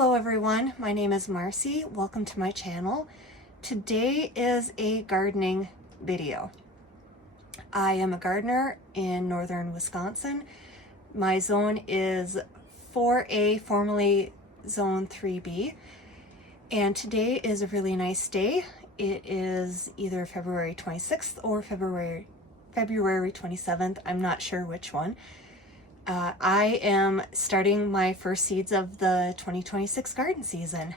Hello everyone, my name is Marcy. Welcome to my channel. Today is a gardening video. I am a gardener in northern Wisconsin. My zone is 4A, formerly zone 3B, and today is a really nice day. It is either February 26th or February 27th. I'm not sure which one. I am starting my first seeds of the 2026 garden season,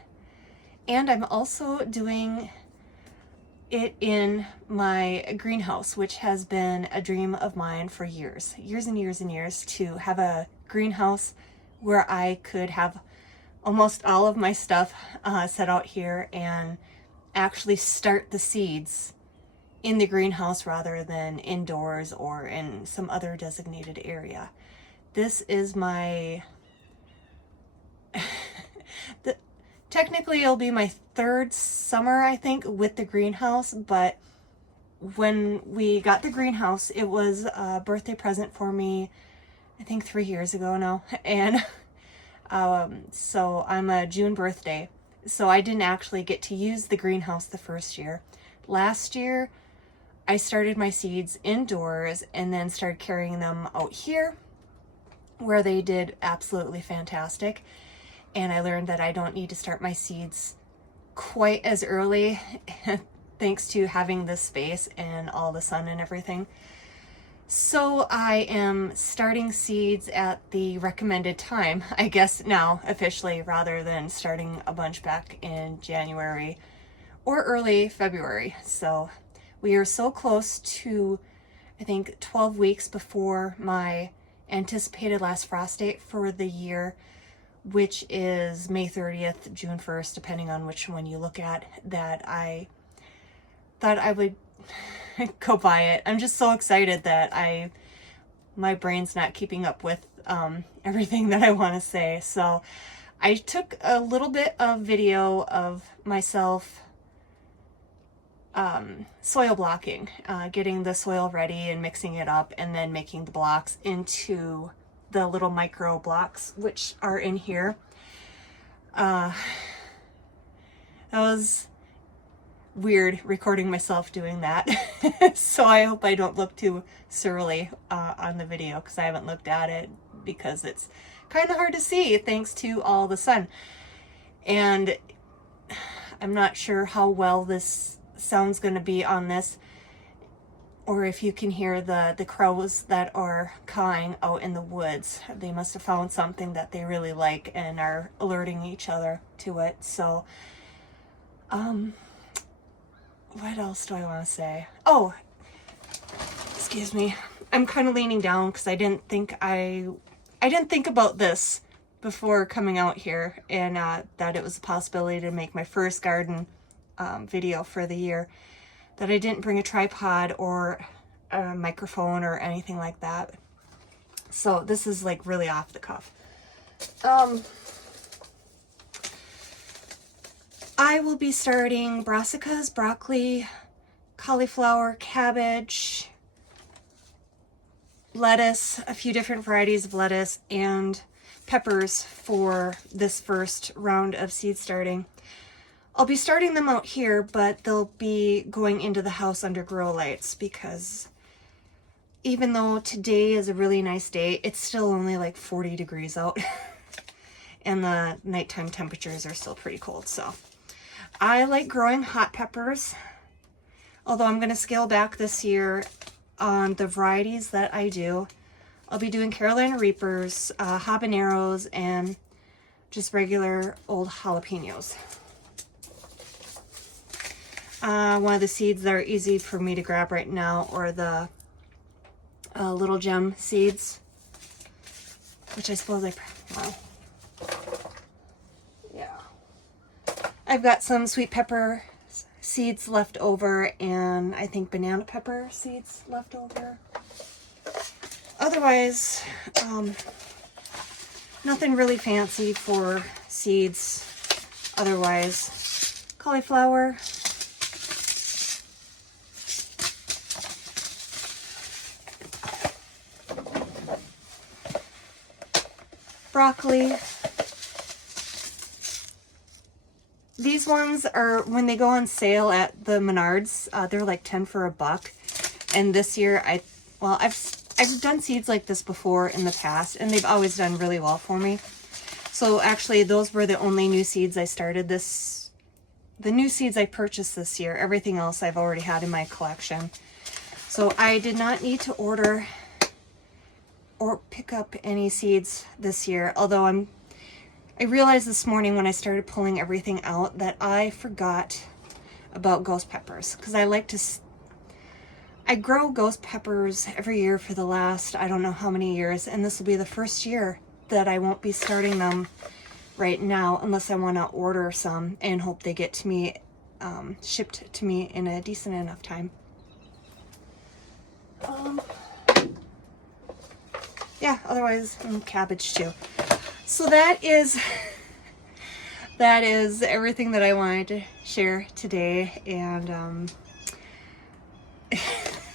and I'm also doing it in my greenhouse, which has been a dream of mine for years and years, to have a greenhouse where I could have almost all of my stuff set out here and actually start the seeds in the greenhouse rather than indoors or in some other designated area. This is my, technically it'll be my third summer, I think, with the greenhouse, but when we got the greenhouse, it was a birthday present for me, I think 3 years ago now, and so I'm a June birthday, so I didn't actually get to use the greenhouse the first year. Last year, I started my seeds indoors and then started carrying them out here, where they did absolutely fantastic. And I learned that I don't need to start my seeds quite as early thanks to having this space and all the sun and everything. So I am starting seeds at the recommended time, I guess now officially, rather than starting a bunch back in January or early February. So we are so close to, I think, 12 weeks before my anticipated last frost date for the year, which is May 30th, June 1st, depending on which one you look at, that I thought I would go by it. I'm just so excited that my brain's not keeping up with everything that I want to say. So I took a little bit of video of myself soil blocking, getting the soil ready and mixing it up, and then making the blocks into the little micro blocks which are in here. That was weird recording myself doing that. So I hope I don't look too surly on the video, because I haven't looked at it because it's kind of hard to see thanks to all the sun, and I'm not sure how well this sound's going to be on this, or if you can hear the crows that are cawing out in the woods. They must have found something that they really like and are alerting each other to it. So what else do I want to say? Oh, excuse me, I'm kind of leaning down because I didn't think about this before coming out here, and that it was a possibility to make my first garden video for the year, that I didn't bring a tripod or a microphone or anything like that. So this is like really off the cuff. I will be starting brassicas, broccoli, cauliflower, cabbage, lettuce, a few different varieties of lettuce, and peppers for this first round of seed starting. I'll be starting them out here, but they'll be going into the house under grow lights, because even though today is a really nice day, it's still only like 40 degrees out and the nighttime temperatures are still pretty cold. So I like growing hot peppers, although I'm going to scale back this year on the varieties that I do. I'll be doing Carolina Reapers, habaneros, and just regular old jalapenos. One of the seeds that are easy for me to grab right now are the little gem seeds, which I suppose well, yeah. I've got some sweet pepper seeds left over, and I think banana pepper seeds left over. Otherwise, nothing really fancy for seeds. Otherwise, cauliflower, broccoli, these ones are, when they go on sale at the Menards, they're like 10 for a buck. And this year, I've done seeds like this before in the past, and they've always done really well for me. So actually, those were the only new seeds I started the new seeds I purchased this year. Everything else I've already had in my collection. So I did not need to order or pick up any seeds this year, although I realized this morning when I started pulling everything out that I forgot about ghost peppers, because I grow ghost peppers every year for the last, I don't know how many years, and this will be the first year that I won't be starting them right now unless I want to order some and hope they get to me, shipped to me in a decent enough time. Yeah, otherwise cabbage too. So that is everything that I wanted to share today, and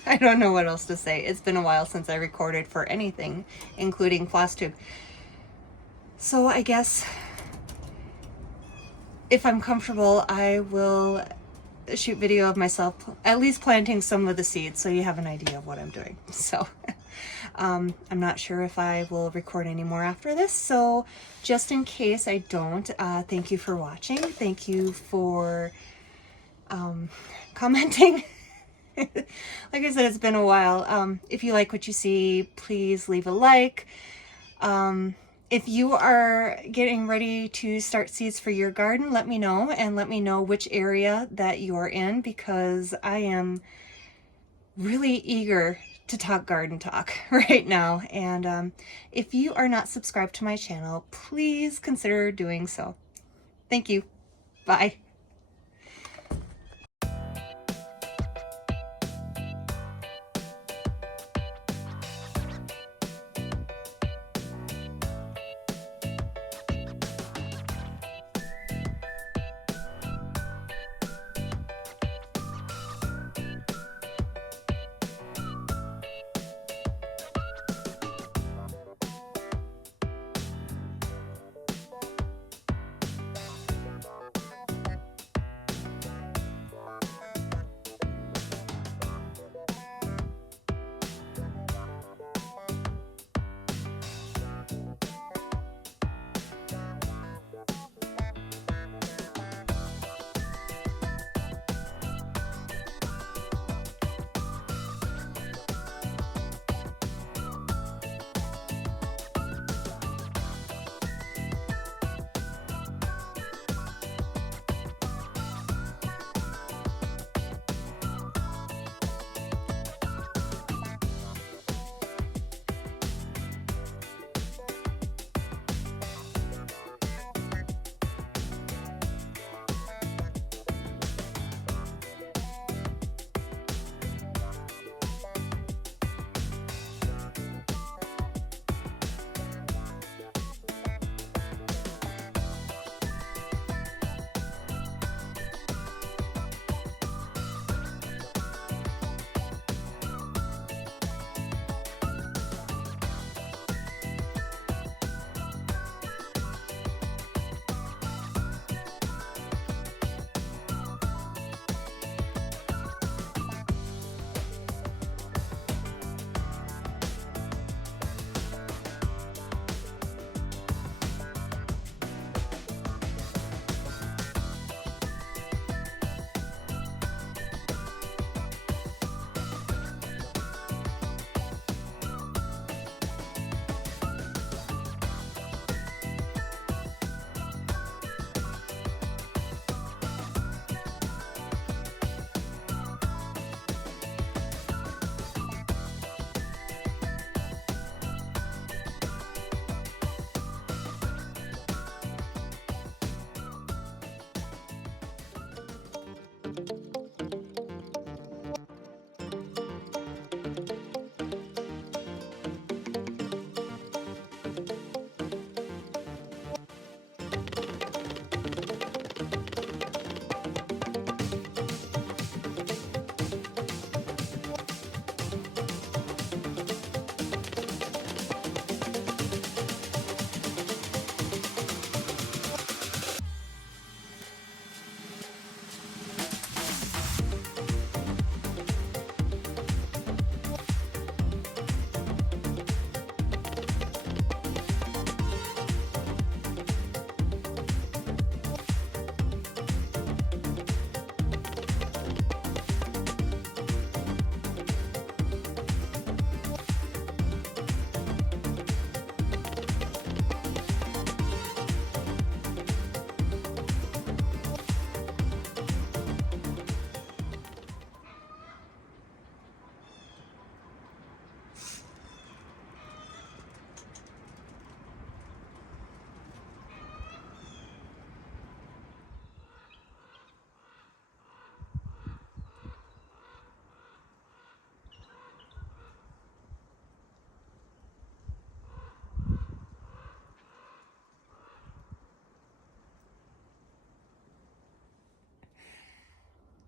I don't know what else to say. It's been a while since I recorded for anything, including FlossTube. So I guess if I'm comfortable, I will shoot video of myself at least planting some of the seeds so you have an idea of what I'm doing. So I'm not sure if I will record any more after this, so just in case I don't, thank you for watching. Thank you for commenting. Like I said, it's been a while. If you like what you see, please leave a like. If you are getting ready to start seeds for your garden, let me know, and let me know which area that you're in, because I am really eager to talk garden talk right now. And if you are not subscribed to my channel, please consider doing so. Thank you. Bye.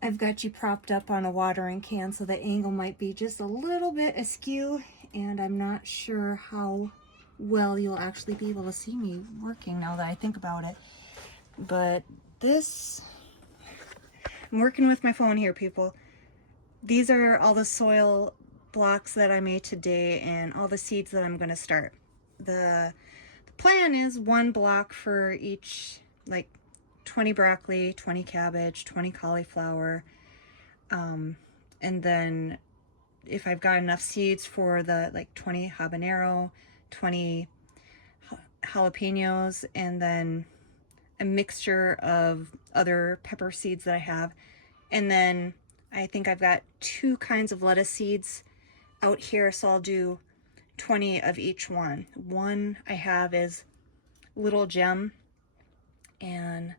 I've got you propped up on a watering can, so the angle might be just a little bit askew, and I'm not sure how well you'll actually be able to see me working now that I think about it. But this, I'm working with my phone here, people. These are all the soil blocks that I made today and all the seeds that I'm going to start. The plan is 1 block for each, like 20 broccoli, 20 cabbage, 20 cauliflower, and then if I've got enough seeds for the like 20 habanero, 20 jalapenos, and then a mixture of other pepper seeds that I have. And then I think I've got 2 kinds of lettuce seeds out here, so I'll do 20 of each one. One I have is Little Gem, and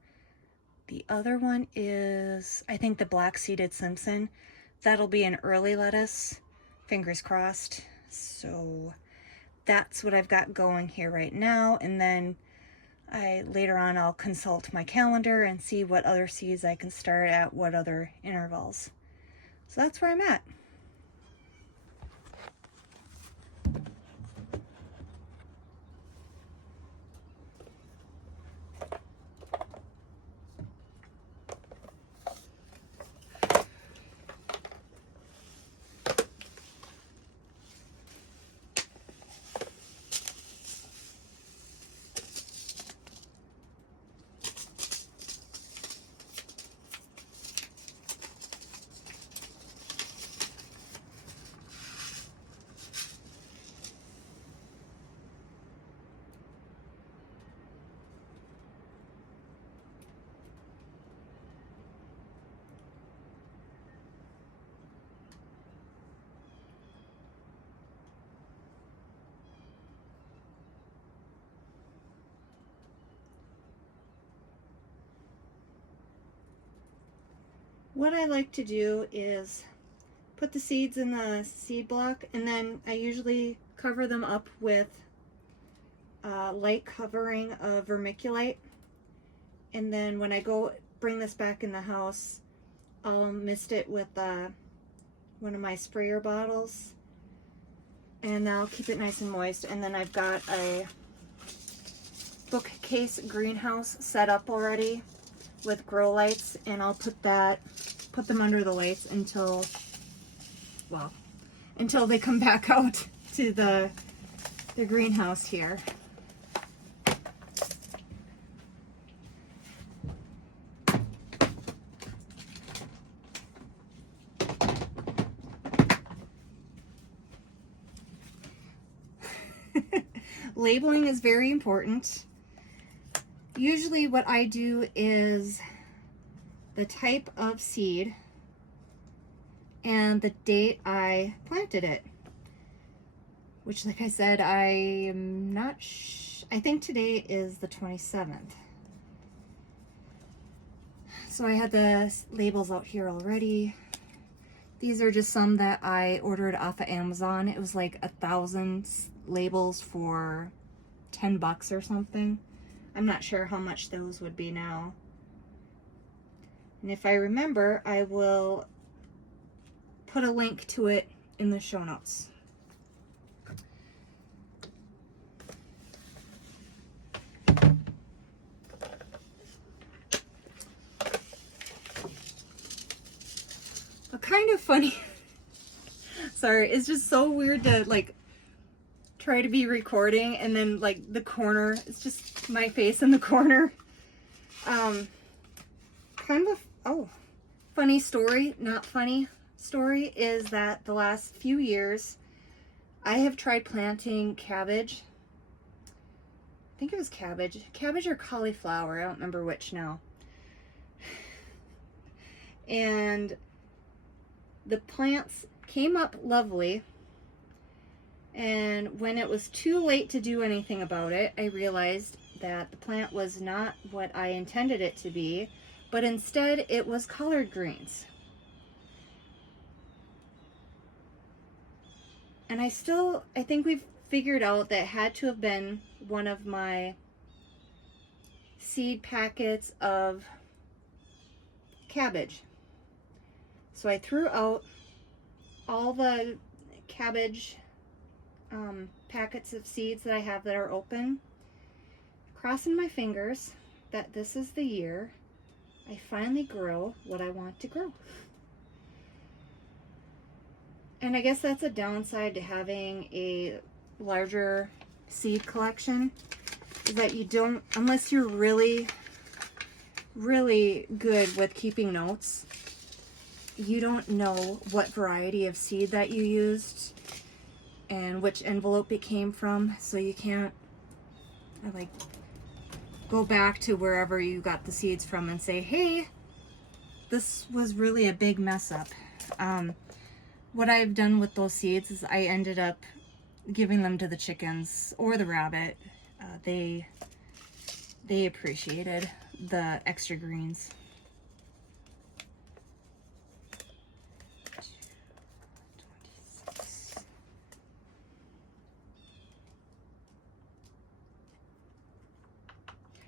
the other one is, I think, the black-seeded Simpson. That'll be an early lettuce, fingers crossed. So that's what I've got going here right now, and then later on I'll consult my calendar and see what other seeds I can start at what other intervals. So that's where I'm at. What I like to do is put the seeds in the seed block, and then I usually cover them up with light covering of vermiculite. And then when I go bring this back in the house, I'll mist it with one of my sprayer bottles, and I'll keep it nice and moist. And then I've got a bookcase greenhouse set up already with grow lights, and I'll put them under the lights until they come back out to the greenhouse here. Labeling is very important. Usually what I do is the type of seed and the date I planted it, which, like I said, I am not I think today is the 27th. So I had the labels out here already. These are just some that I ordered off of Amazon. It was like 1,000 labels for $10 or something. I'm not sure how much those would be now. And if I remember, I will put a link to it in the show notes. A kind of funny, sorry, it's just so weird to like try to be recording and then like the corner, it's just my face in the corner. Kind of funny story, not funny story, is that the last few years I have tried planting cabbage. I think it was cabbage or cauliflower, I don't remember which now. And the plants came up lovely, and when it was too late to do anything about it, I realized that the plant was not what I intended it to be, but instead it was collard greens. And I think we've figured out that it had to have been one of my seed packets of cabbage. So I threw out all the cabbage packets of seeds that I have that are open, crossing my fingers that this is the year I finally grow what I want to grow. And I guess that's a downside to having a larger seed collection, is that you don't, unless you're really good with keeping notes, you don't know what variety of seed that you used and which envelope it came from, so you can't like go back to wherever you got the seeds from and say, hey, this was really a big mess up. What I've done with those seeds is I ended up giving them to the chickens or the rabbit. They appreciated the extra greens.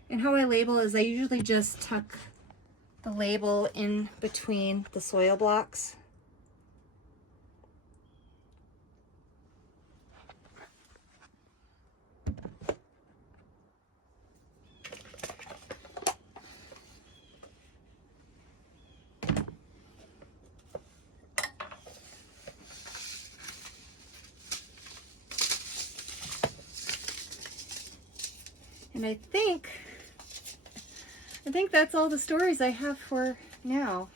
And how I label is I usually just tuck the label in between the soil blocks. And I think that's all the stories I have for now.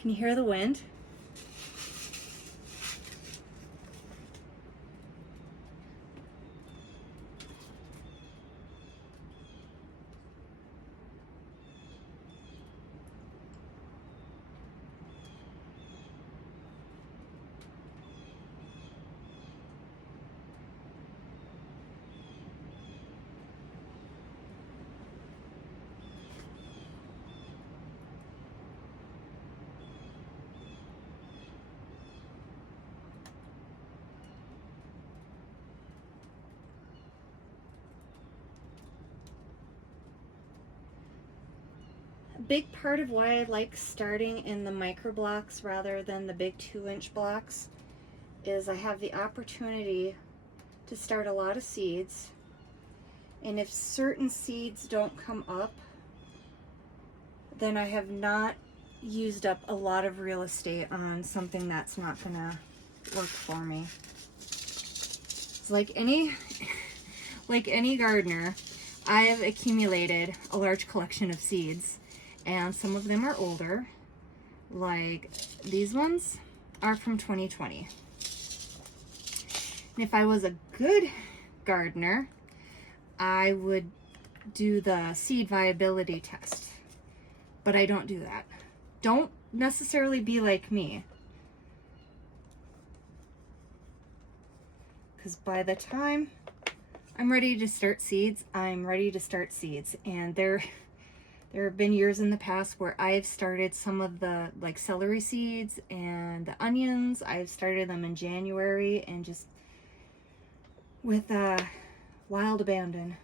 Can you hear the wind? Big part of why I like starting in the micro blocks rather than the big 2-inch blocks is I have the opportunity to start a lot of seeds, and if certain seeds don't come up, then I have not used up a lot of real estate on something that's not gonna work for me. It's like any gardener, I have accumulated a large collection of seeds, and some of them are older. Like these ones are from 2020. And if I was a good gardener, I would do the seed viability test, but I don't do that. Don't necessarily be like me, because by the time I'm ready to start seeds, I'm ready to start seeds. And there have been years in the past where I've started some of the like celery seeds and the onions. I've started them in January and just with wild abandon.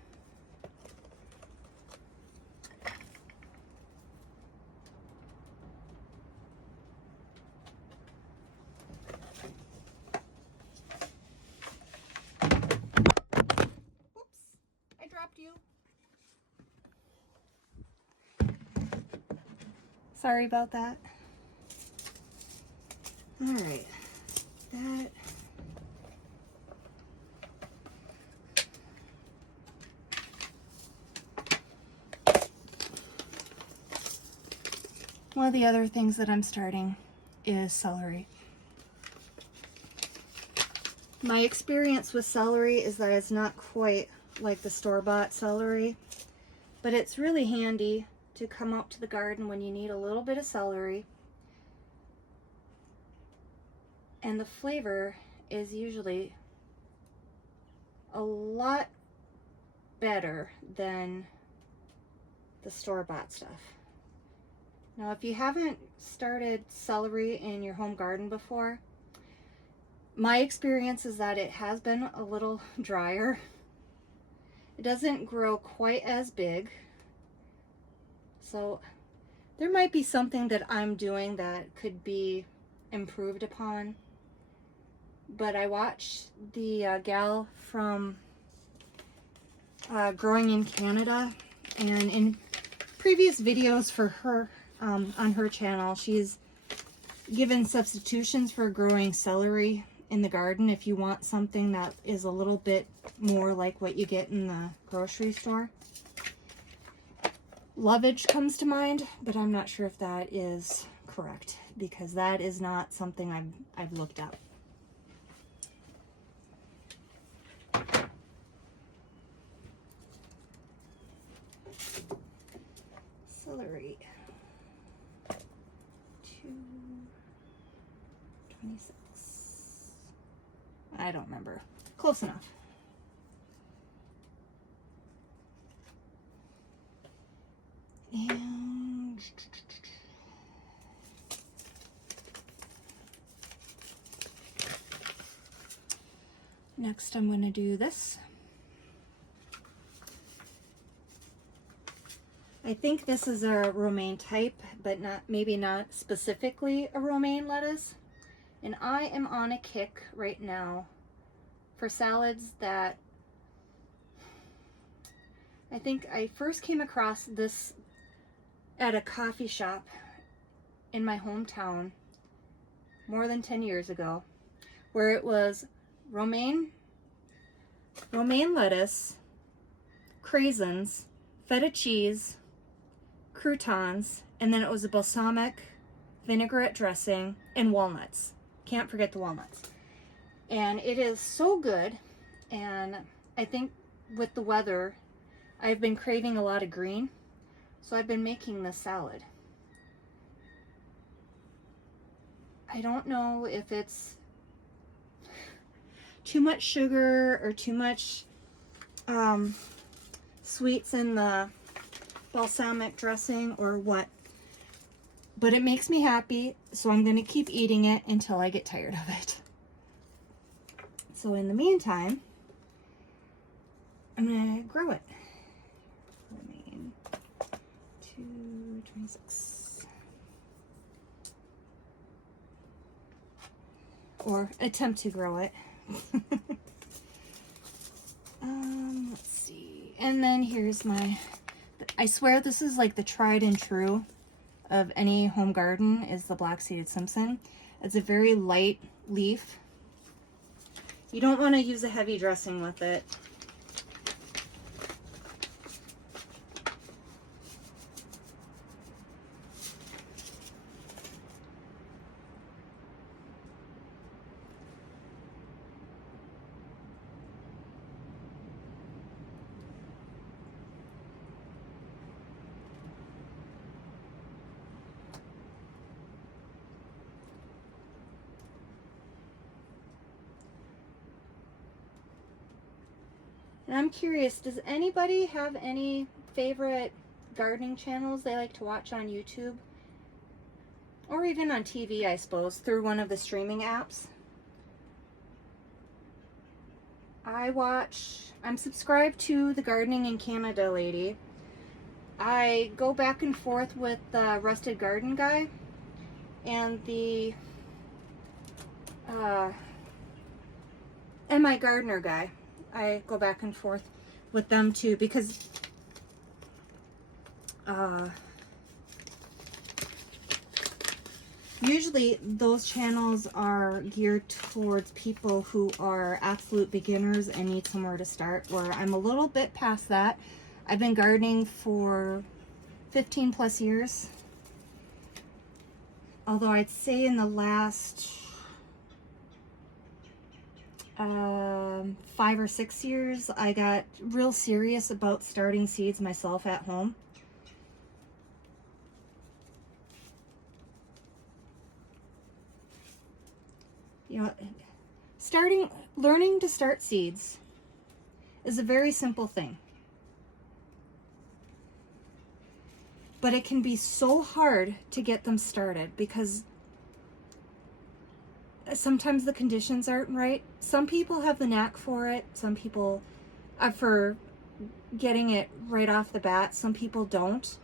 Whoops, I dropped you. Sorry about that. All right, that. One of the other things that I'm starting is celery. My experience with celery is that it's not quite like the store-bought celery, but it's really handy to come out to the garden when you need a little bit of celery. And the flavor is usually a lot better than the store-bought stuff. Now, if you haven't started celery in your home garden before, my experience is that it has been a little drier It doesn't grow quite as big. So there might be something that I'm doing that could be improved upon. But I watched the gal from Growing in Canada, and in previous videos for her on her channel, she's given substitutions for growing celery in the garden if you want something that is a little bit more like what you get in the grocery store. Lovage comes to mind, but I'm not sure if that is correct because that is not something I've looked up. Celery. 226. I don't remember. Close enough. And next I'm going to do this. I think this is a romaine type, but maybe not specifically a romaine lettuce. And I am on a kick right now for salads that I think I first came across this at a coffee shop in my hometown more than 10 years ago, where it was romaine lettuce, craisins, feta cheese, croutons, and then it was a balsamic vinaigrette dressing and walnuts. Can't forget the walnuts. And it is so good, and I think with the weather I've been craving a lot of green, so I've been making this salad. I don't know if it's too much sugar or too much sweets in the balsamic dressing or what, but it makes me happy, so I'm going to keep eating it until I get tired of it. So in the meantime, I'm going to grow it. Romaine 226. Or attempt to grow it. Let's see. And then here's I swear this is like the tried and true of any home garden is the black-seeded Simpson. It's a very light leaf. You don't want to use a heavy dressing with it. And I'm curious, does anybody have any favorite gardening channels they like to watch on YouTube? Or even on TV, I suppose, through one of the streaming apps? I'm subscribed to the Gardening in Canada lady. I go back and forth with the Rusted Garden guy and the and my gardener guy. I go back and forth with them too because usually those channels are geared towards people who are absolute beginners and need somewhere to start, where I'm a little bit past that. I've been gardening for 15 plus years. Although I'd say in the last 5 or 6 years, I got real serious about starting seeds myself at home. You know, learning to start seeds is a very simple thing. But it can be so hard to get them started because sometimes the conditions aren't right. Some people have the knack for it. Some people, for getting it right off the bat. Some people don't.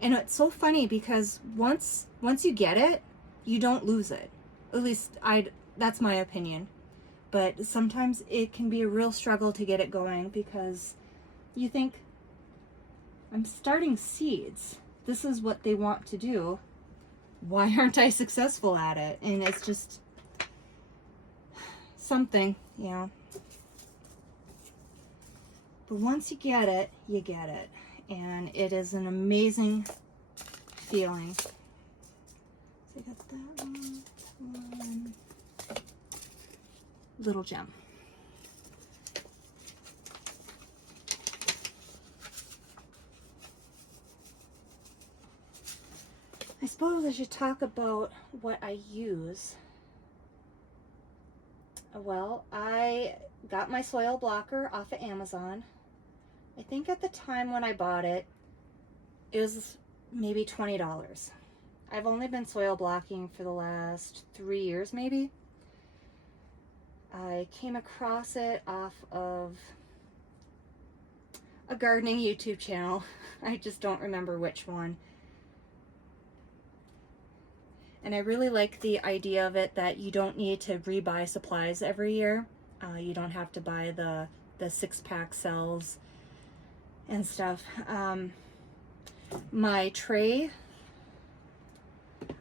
And it's so funny because once you get it, you don't lose it. At least that's my opinion. But sometimes it can be a real struggle to get it going because you think, I'm starting seeds. This is what they want to do. Why aren't I successful at it? And it's just something, you know. But once you get it, you get it. And it is an amazing feeling. So I got that one. Little gem. I suppose I should talk about what I use. Well, I got my soil blocker off of Amazon. I think at the time when I bought it, it was maybe $20. I've only been soil blocking for the last 3 years maybe. I came across it off of a gardening YouTube channel. I just don't remember which one. And I really like the idea of it that you don't need to rebuy supplies every year. You don't have to buy the 6-pack cells and stuff. My tray,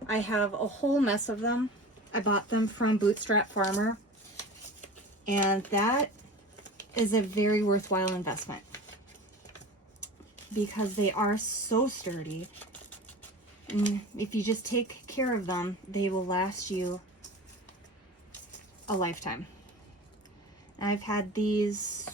I have a whole mess of them. I bought them from Bootstrap Farmer, and that is a very worthwhile investment because they are so sturdy. And if you just take care of them, they will last you a lifetime. I've had these,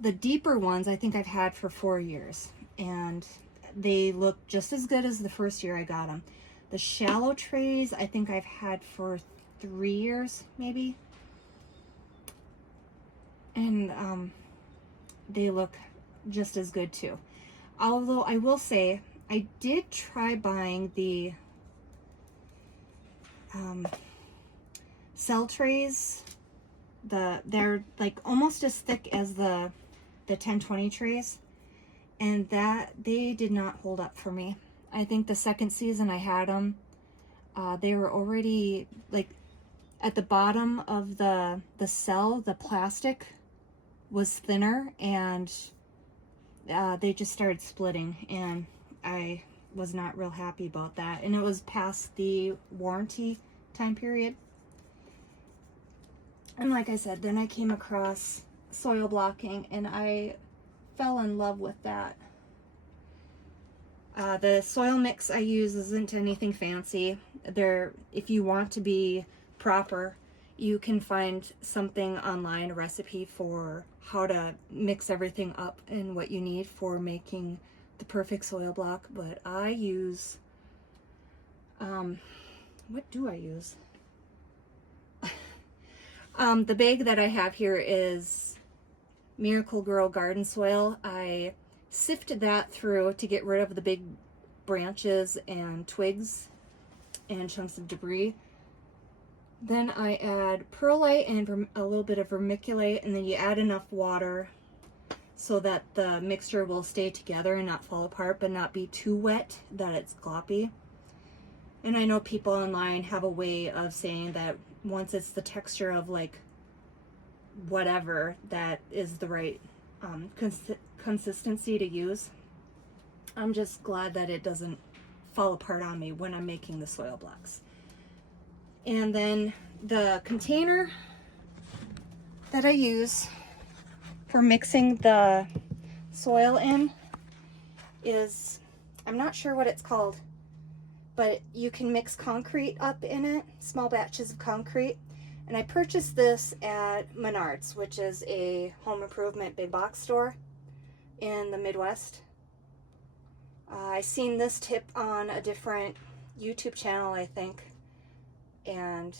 the deeper ones, I think I've had for 4 years, and they look just as good as the first year I got them. The shallow trays, I think I've had for 3 years, maybe. And they look just as good too. Although I will say, I did try buying the cell trays. They're like almost as thick as the 1020 trays, and that they did not hold up for me. I think the second season I had them, they were already like at the bottom of the cell, the plastic was thinner, and they just started splitting, and I was not real happy about that. And it was past the warranty time period. And like I said, then I came across soil blocking and I fell in love with that. The soil mix I use isn't anything fancy. If you want to be proper, you can find something online, a recipe for how to mix everything up and what you need for making the perfect soil block. But I use, what do I use? The bag that I have here is Miracle Grow garden soil. I sifted that through to get rid of the big branches and twigs and chunks of debris. Then I add perlite and a little bit of vermiculite, and then you add enough water so that the mixture will stay together and not fall apart, but not be too wet that it's gloppy. And I know people online have a way of saying that once it's the texture of like whatever, that is the right consistency to use. I'm just glad that it doesn't fall apart on me when I'm making the soil blocks. And then the container that I use for mixing the soil in is, I'm not sure what it's called, but you can mix concrete up in it, small batches of concrete. And I purchased this at Menards, which is a home improvement big box store in the Midwest. I seen this tip on a different YouTube channel, I think. And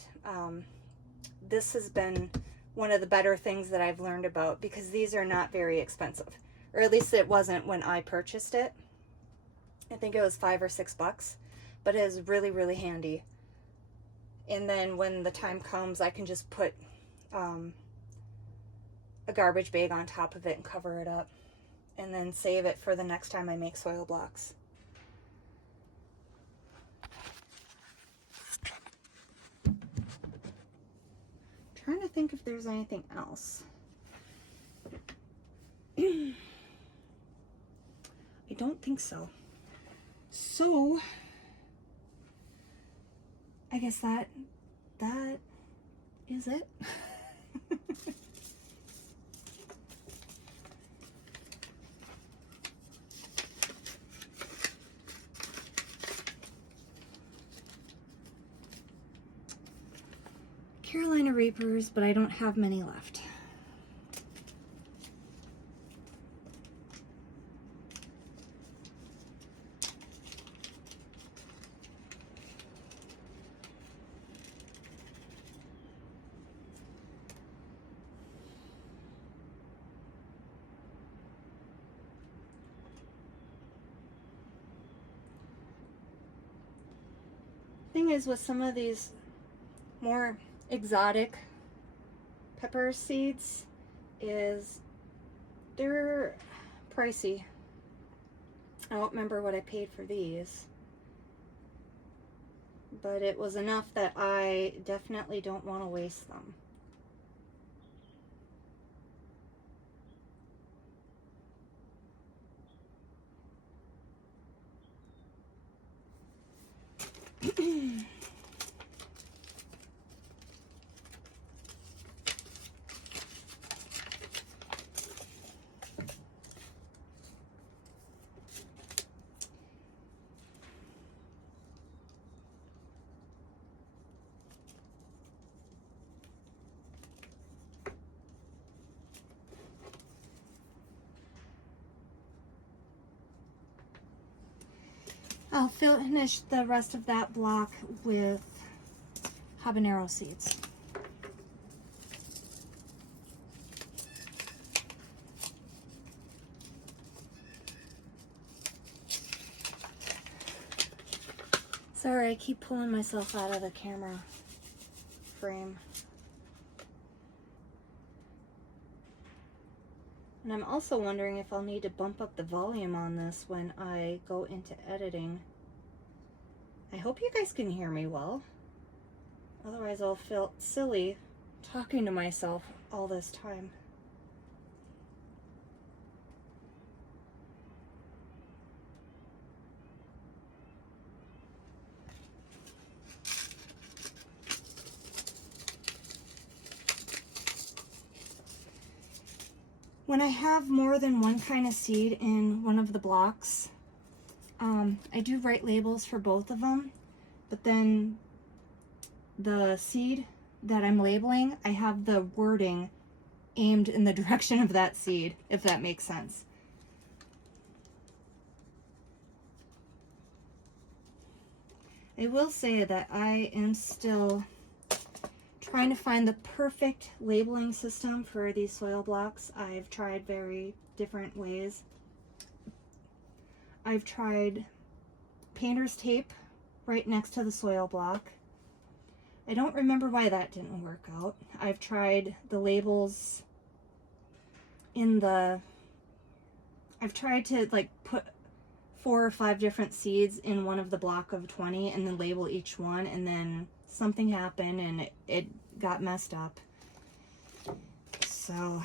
this has been one of the better things that I've learned about, because these are not very expensive, or at least it wasn't when I purchased it. I think it was $5 or $6, but it is really, really handy. And then when the time comes, I can just put a garbage bag on top of it and cover it up, and then save it for the next time I make soil blocks. Trying to think if there's anything else. I don't think so. So I guess that is it. Carolina Reapers, but I don't have many left. Thing is, with some of these more exotic pepper seeds, is they're pricey. I don't remember what I paid for these, but it was enough that I definitely don't want to waste them. I'll finish the rest of that block with habanero seeds. Sorry, I keep pulling myself out of the camera frame. And I'm also wondering if I'll need to bump up the volume on this when I go into editing. I hope you guys can hear me well. Otherwise I'll feel silly talking to myself all this time. When I have more than one kind of seed in one of the blocks, I do write labels for both of them, but then the seed that I'm labeling, I have the wording aimed in the direction of that seed, if that makes sense. I will say that I am still trying to find the perfect labeling system for these soil blocks. I've tried very different ways. I've tried painter's tape right next to the soil block. I don't remember why that didn't work out. I've tried the labels in the... I've tried to like put 4 or 5 different seeds in one of the block of 20 and then label each one, and then something happened and it got messed up. So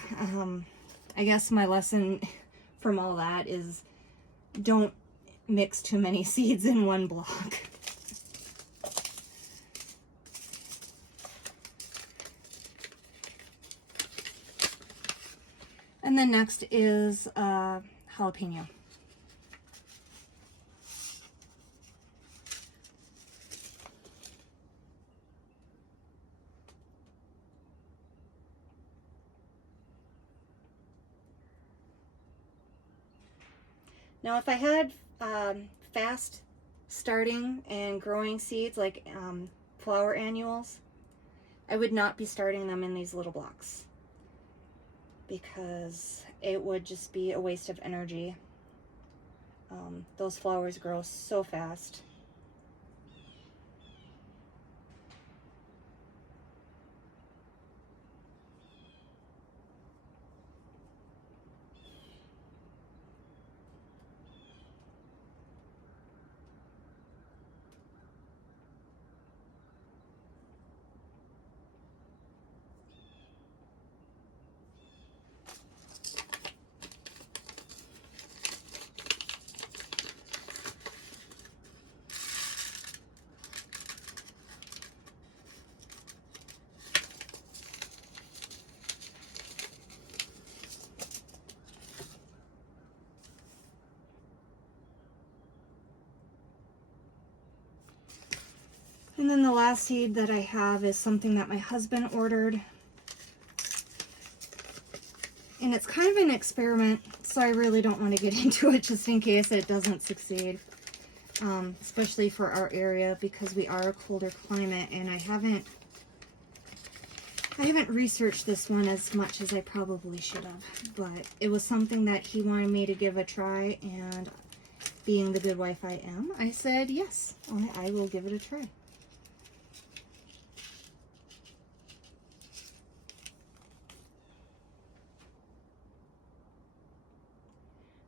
I guess my lesson from all that is don't mix too many seeds in one block. And then next is jalapeno. Now, if I had fast starting and growing seeds like flower annuals, I would not be starting them in these little blocks because it would just be a waste of energy. Those flowers grow so fast. And then the last seed that I have is something that my husband ordered. And it's kind of an experiment, so I really don't want to get into it just in case it doesn't succeed. Especially for our area because we are a colder climate, and I haven't researched this one as much as I probably should have. But it was something that he wanted me to give a try, and being the good wife I am, I said yes, I will give it a try.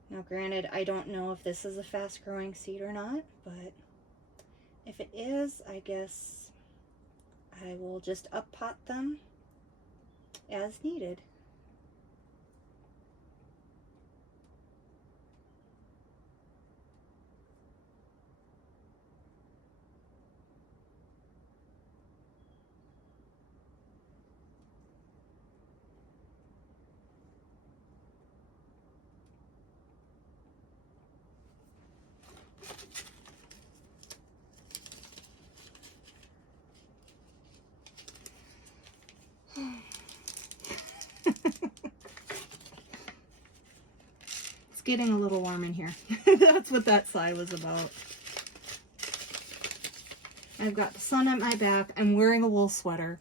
Now granted, I don't know if this is a fast growing seed or not, but if it is, I guess I will just up pot them as needed. It's getting a little warm in here. That's what that sigh was about. I've got the sun at my back. I'm wearing a wool sweater,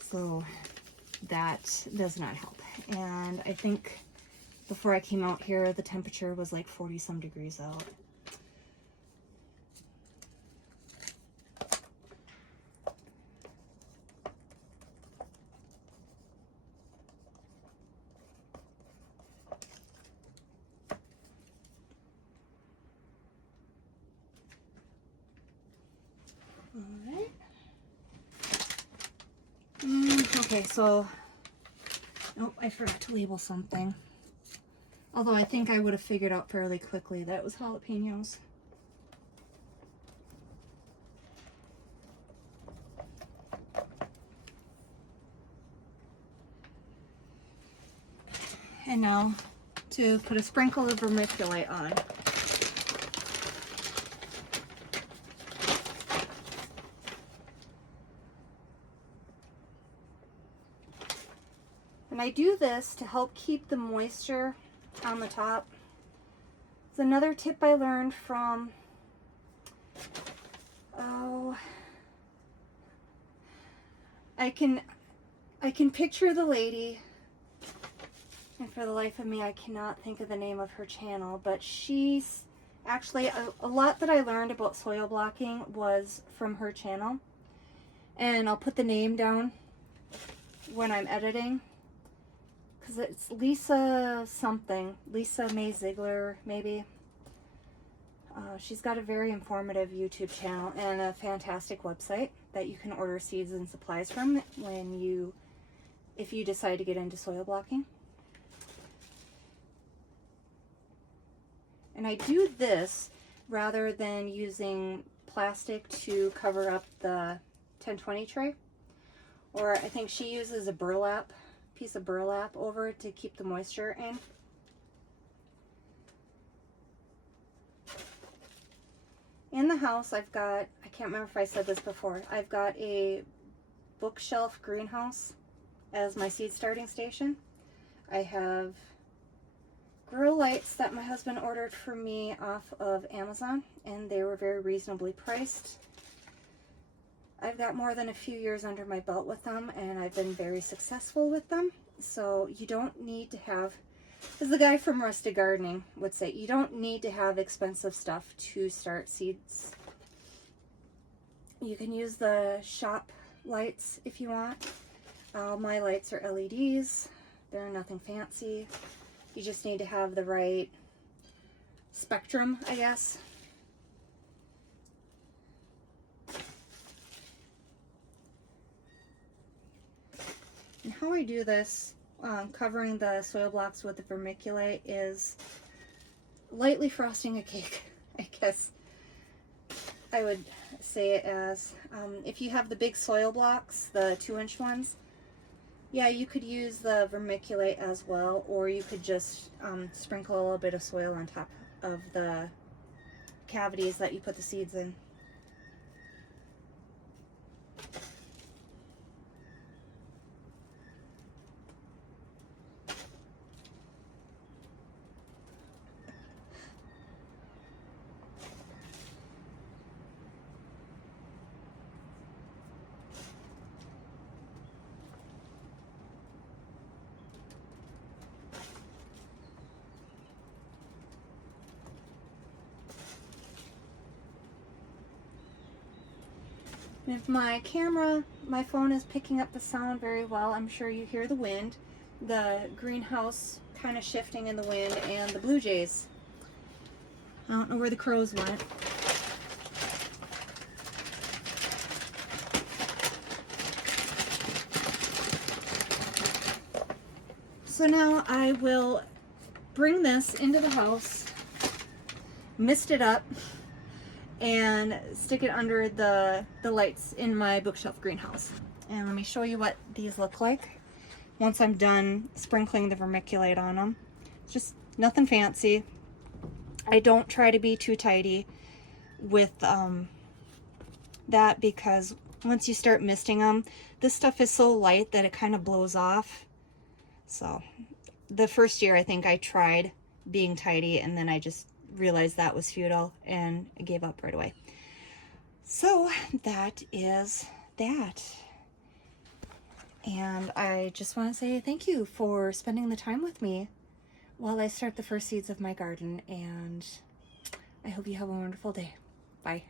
so that does not help. And I think before I came out here, the temperature was like 40 some degrees out. Alright. Okay, so, nope, I forgot to label something. Although I think I would have figured out fairly quickly that it was jalapenos. And now to put a sprinkle of vermiculite on. And I do this to help keep the moisture on the top. It's another tip I learned from, I can picture the lady, and for the life of me I cannot think of the name of her channel, but she's actually, a lot that I learned about soil blocking was from her channel, and I'll put the name down when I'm editing, because it's Lisa something, Lisa May Ziegler maybe. She's got a very informative YouTube channel and a fantastic website that you can order seeds and supplies from if you decide to get into soil blocking. And I do this rather than using plastic to cover up the 1020 tray. Or I think she uses a piece of burlap over it to keep the moisture in. In the house, I've got, I can't remember if I said this before, I've got a bookshelf greenhouse as my seed starting station. I have grow lights that my husband ordered for me off of Amazon, and they were very reasonably priced. I've got more than a few years under my belt with them, and I've been very successful with them. So you don't need to have, as the guy from Rustic Gardening would say, you don't need to have expensive stuff to start seeds. You can use the shop lights if you want. My lights are LEDs. They're nothing fancy. You just need to have the right spectrum, I guess. And how I do this, covering the soil blocks with the vermiculite, is lightly frosting a cake, I guess I would say it as. If you have the big soil blocks, the 2-inch ones, yeah, you could use the vermiculite as well, or you could just sprinkle a little bit of soil on top of the cavities that you put the seeds in. And if my camera, my phone is picking up the sound very well, I'm sure you hear the wind, the greenhouse kind of shifting in the wind, and the blue jays. I don't know where the crows went. So now I will bring this into the house, mist it up, and stick it under the lights in my bookshelf greenhouse. And let me show you what these look like once I'm done sprinkling the vermiculite on them. Just nothing fancy. I don't try to be too tidy with that, because once you start misting them, this stuff is so light that it kind of blows off. So the first year I think I tried being tidy, and then I just realized that was futile and I gave up right away. So that is that. And I just want to say thank you for spending the time with me while I start the first seeds of my garden, and I hope you have a wonderful day. Bye.